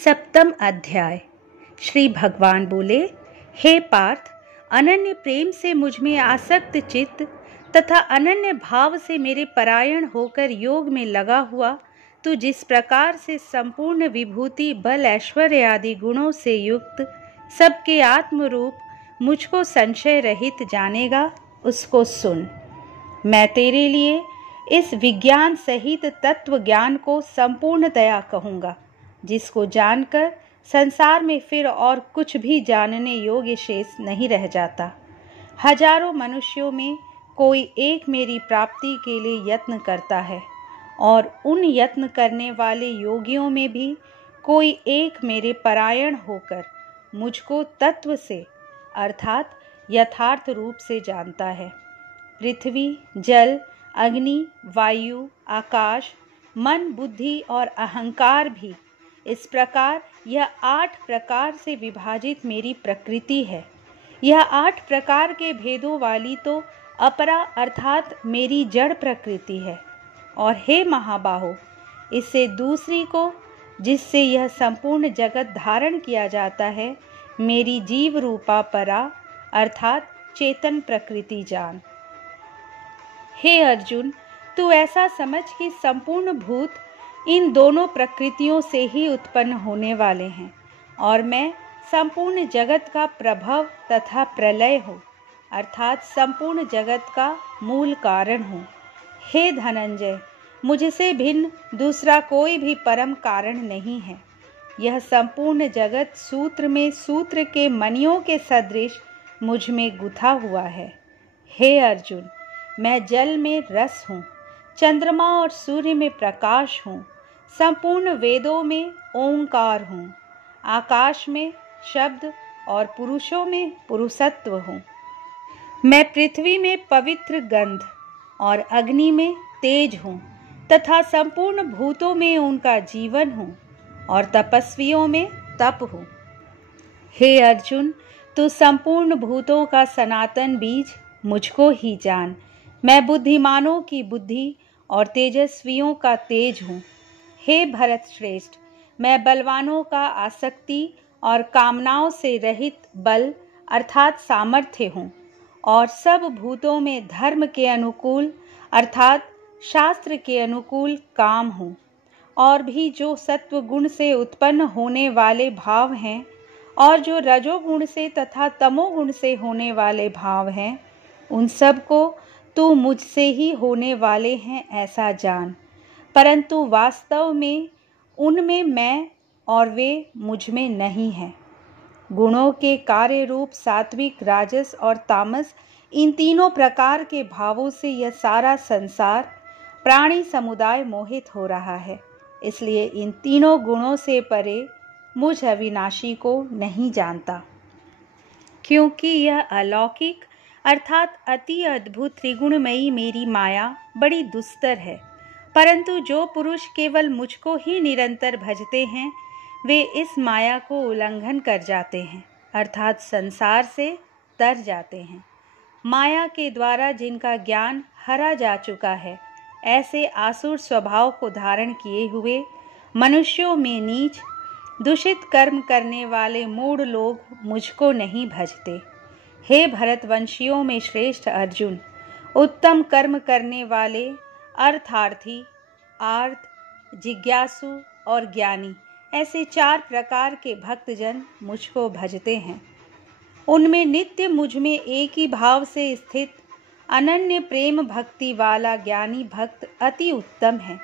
सप्तम अध्याय। श्री भगवान बोले, हे पार्थ, अनन्य प्रेम से मुझ में आसक्त चित्त तथा अनन्य भाव से मेरे परायण होकर योग में लगा हुआ तू जिस प्रकार से संपूर्ण विभूति बल ऐश्वर्य आदि गुणों से युक्त सबके आत्मरूप मुझको संशय रहित जानेगा, उसको सुन। मैं तेरे लिए इस विज्ञान सहित तत्व ज्ञान को संपूर्णतया कहूँगा, जिसको जानकर संसार में फिर और कुछ भी जानने योग्य शेष नहीं रह जाता। हजारों मनुष्यों में कोई एक मेरी प्राप्ति के लिए यत्न करता है और उन यत्न करने वाले योगियों में भी कोई एक मेरे परायण होकर मुझको तत्व से अर्थात यथार्थ रूप से जानता है। पृथ्वी, जल, अग्नि, वायु, आकाश, मन, बुद्धि और अहंकार भी इस प्रकार यह 8 प्रकार से विभाजित मेरी प्रकृति है। यह 8 प्रकार के भेदों वाली तो अपरा अर्थात मेरी जड़ प्रकृति है। और हे महाबाहो, इससे दूसरी को जिससे यह संपूर्ण जगत धारण किया जाता है, मेरी जीव रूपा परा अर्थात चेतन प्रकृति जान। हे अर्जुन, तू ऐसा समझ कि संपूर्ण भूत इन दोनों प्रकृतियों से ही उत्पन्न होने वाले हैं और मैं संपूर्ण जगत का प्रभव तथा प्रलय हूँ अर्थात संपूर्ण जगत का मूल कारण हूँ। हे धनंजय, मुझसे भिन्न दूसरा कोई भी परम कारण नहीं है। यह संपूर्ण जगत सूत्र में सूत्र के मणियों के सदृश मुझ में गुथा हुआ है। हे अर्जुन, मैं जल में रस हूँ, चंद्रमा और सूर्य में प्रकाश हूँ, संपूर्ण वेदों में ओंकार हूँ, आकाश में शब्द और पुरुषों में पुरुषत्व हूँ। मैं पृथ्वी में पवित्र गंध और अग्नि में तेज हूँ तथा संपूर्ण भूतों में उनका जीवन हूँ और तपस्वियों में तप हूँ। हे अर्जुन, तू संपूर्ण भूतों का सनातन बीज मुझको ही जान। मैं बुद्धिमानों की बुद्धि और तेजस्वियों का तेज हूँ। हे भरत श्रेष्ठ, मैं बलवानों का आसक्ति और कामनाओं से रहित बल अर्थात सामर्थ्य हूँ और सब भूतों में धर्म के अनुकूल अर्थात शास्त्र के अनुकूल काम हूँ। और भी जो सत्व गुण से उत्पन्न होने वाले भाव हैं और जो रजोगुण से तथा तमोगुण से होने वाले भाव हैं, उन सब को तू मुझसे ही होने वाले हैं ऐसा जान। परंतु वास्तव में उनमें मैं और वे मुझ में नहीं हैं। गुणों के कार्य रूप सात्विक, राजस और तामस, इन तीनों प्रकार के भावों से यह सारा संसार प्राणी समुदाय मोहित हो रहा है। इसलिए इन तीनों गुणों से परे मुझ अविनाशी को नहीं जानता, क्योंकि यह अलौकिक अर्थात अति अद्भुत त्रिगुणमयी मेरी माया बड़ी दुस्तर है। परंतु जो पुरुष केवल मुझको ही निरंतर भजते हैं, वे इस माया को उल्लंघन कर जाते हैं अर्थात संसार से तर जाते हैं। माया के द्वारा जिनका ज्ञान हरा जा चुका है, ऐसे आसुर स्वभाव को धारण किए हुए मनुष्यों में नीच दूषित कर्म करने वाले मूढ़ लोग मुझको नहीं भजते। हे भरतवंशियों में श्रेष्ठ अर्जुन, उत्तम कर्म करने वाले अर्थार्थी, आर्त, जिज्ञासु और ज्ञानी ऐसे 4 प्रकार के भक्तजन मुझको भजते हैं। उनमें नित्य मुझ में एक ही भाव से स्थित अनन्य प्रेम भक्ति वाला ज्ञानी भक्त अति उत्तम है,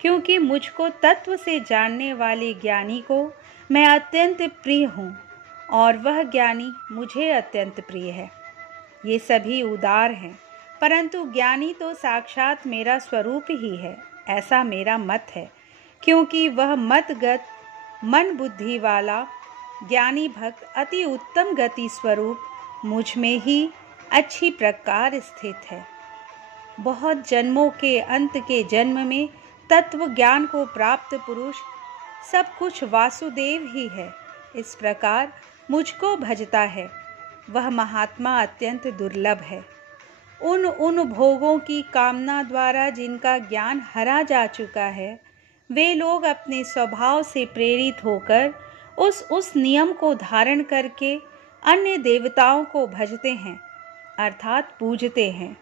क्योंकि मुझको तत्व से जानने वाले ज्ञानी को मैं अत्यंत प्रिय हूँ और वह ज्ञानी मुझे अत्यंत प्रिय है। ये सभी उदार हैं, परंतु ज्ञानी तो साक्षात मेरा स्वरूप ही है, ऐसा मेरा मत है। क्योंकि वह मतगत मन बुद्धि वाला ज्ञानी भक्त अति उत्तम गति स्वरूप मुझ में ही अच्छी प्रकार स्थित है। बहुत जन्मों के अंत के जन्म में तत्व ज्ञान को प्राप्त पुरुष सब कुछ वासुदेव ही है, इस प्रकार मुझको भजता है। वह महात्मा अत्यंत दुर्लभ है। उन भोगों की कामना द्वारा जिनका ज्ञान हरा जा चुका है, वे लोग अपने स्वभाव से प्रेरित होकर उस नियम को धारण करके अन्य देवताओं को भजते हैं अर्थात पूजते हैं।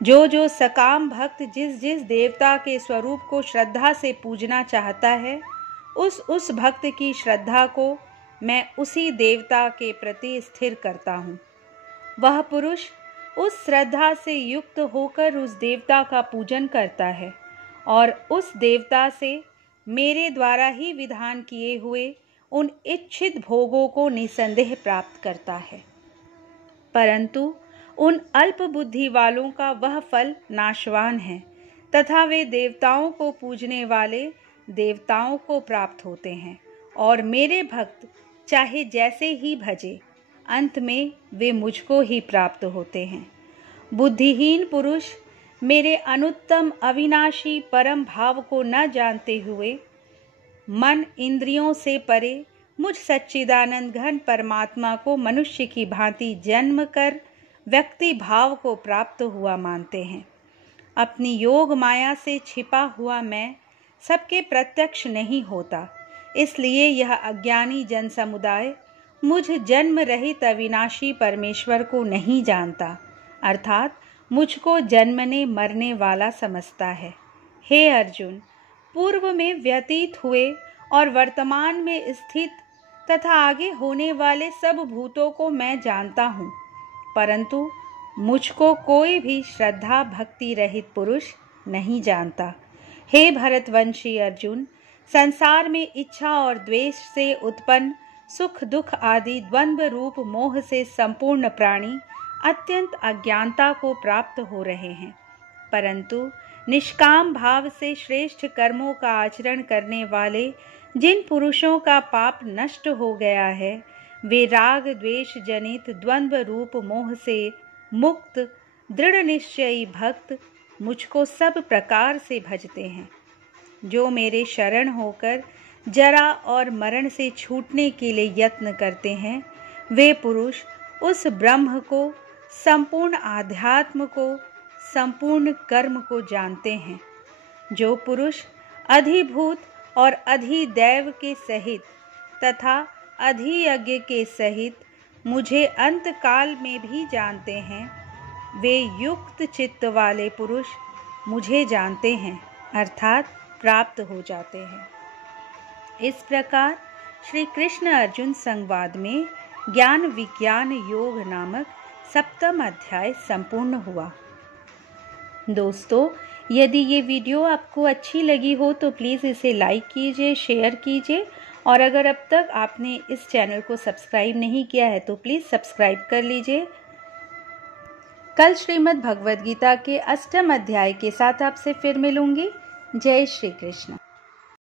जो जो सकाम भक्त जिस जिस देवता के स्वरूप को श्रद्धा से पूजना चाहता है, उस भक्त की श्रद्धा को मैं उसी देवता के प्रति स्थिर करता हूँ। वह पुरुष उस श्रद्धा से युक्त होकर उस देवता का पूजन करता है और उस देवता से मेरे द्वारा ही विधान किए हुए उन इच्छित भोगों को निसंदेह प्राप्त करता है। परंतु उन अल्प बुद्धि वालों का वह फल नाशवान है तथा वे देवताओं को पूजने वाले देवताओं को प्राप्त होते हैं और मेरे भक्त चाहे जैसे ही भजे, अंत में वे मुझको ही प्राप्त होते हैं। बुद्धिहीन पुरुष मेरे अनुत्तम अविनाशी परम भाव को न जानते हुए मन इंद्रियों से परे मुझ सच्चिदानंद घन परमात्मा को मनुष्य की भांति जन्म कर व्यक्ति भाव को प्राप्त हुआ मानते हैं। अपनी योग माया से छिपा हुआ मैं सबके प्रत्यक्ष नहीं होता, इसलिए यह अज्ञानी जन समुदाय मुझ जन्म रहित अविनाशी परमेश्वर को नहीं जानता, अर्थात मुझको जन्मने मरने वाला समझता है। हे अर्जुन, पूर्व में व्यतीत हुए और वर्तमान में स्थित तथा आगे होने वाले सब भूतों को मैं जानता हूँ, परंतु मुझको कोई भी श्रद्धा भक्ति रहित पुरुष नहीं जानता। हे भरतवंशी अर्जुन, संसार में इच्छा और द्वेष से उत्पन्न सुख दुख आदि द्वंद्व रूप मोह से संपूर्ण प्राणी अत्यंत अज्ञानता को प्राप्त हो रहे हैं, परंतु निष्काम भाव से श्रेष्ठ कर्मों का आचरण करने वाले जिन पुरुषों का पाप नष्ट हो गया है, वे राग द्वेष जनित द्वंद्व रूप मोह से मुक्त दृढ़ निश्चयी भक्त मुझको सब प्रकार से भजते हैं। जो मेरे शरण होकर जरा और मरण से छूटने के लिए यत्न करते हैं, वे पुरुष उस ब्रह्म को, संपूर्ण आध्यात्म को, संपूर्ण कर्म को जानते हैं। जो पुरुष अधिभूत और अधिदैव के सहित तथा अधियज्ञ के सहित मुझे अंत काल में भी जानते हैं, वे युक्त चित्त वाले पुरुष मुझे जानते हैं अर्थात प्राप्त हो जाते हैं। इस प्रकार श्री कृष्ण अर्जुन संवाद में ज्ञान विज्ञान योग नामक 7वां अध्याय संपूर्ण हुआ। दोस्तों, यदि ये वीडियो आपको अच्छी लगी हो तो प्लीज़ इसे लाइक कीजिए, शेयर कीजिए और अगर अब तक आपने इस चैनल को सब्सक्राइब नहीं किया है तो प्लीज़ सब्सक्राइब कर लीजिए। कल श्रीमद् भगवद गीता के 8वें अध्याय के साथ आपसे फिर मिलूंगी। जय श्री कृष्ण।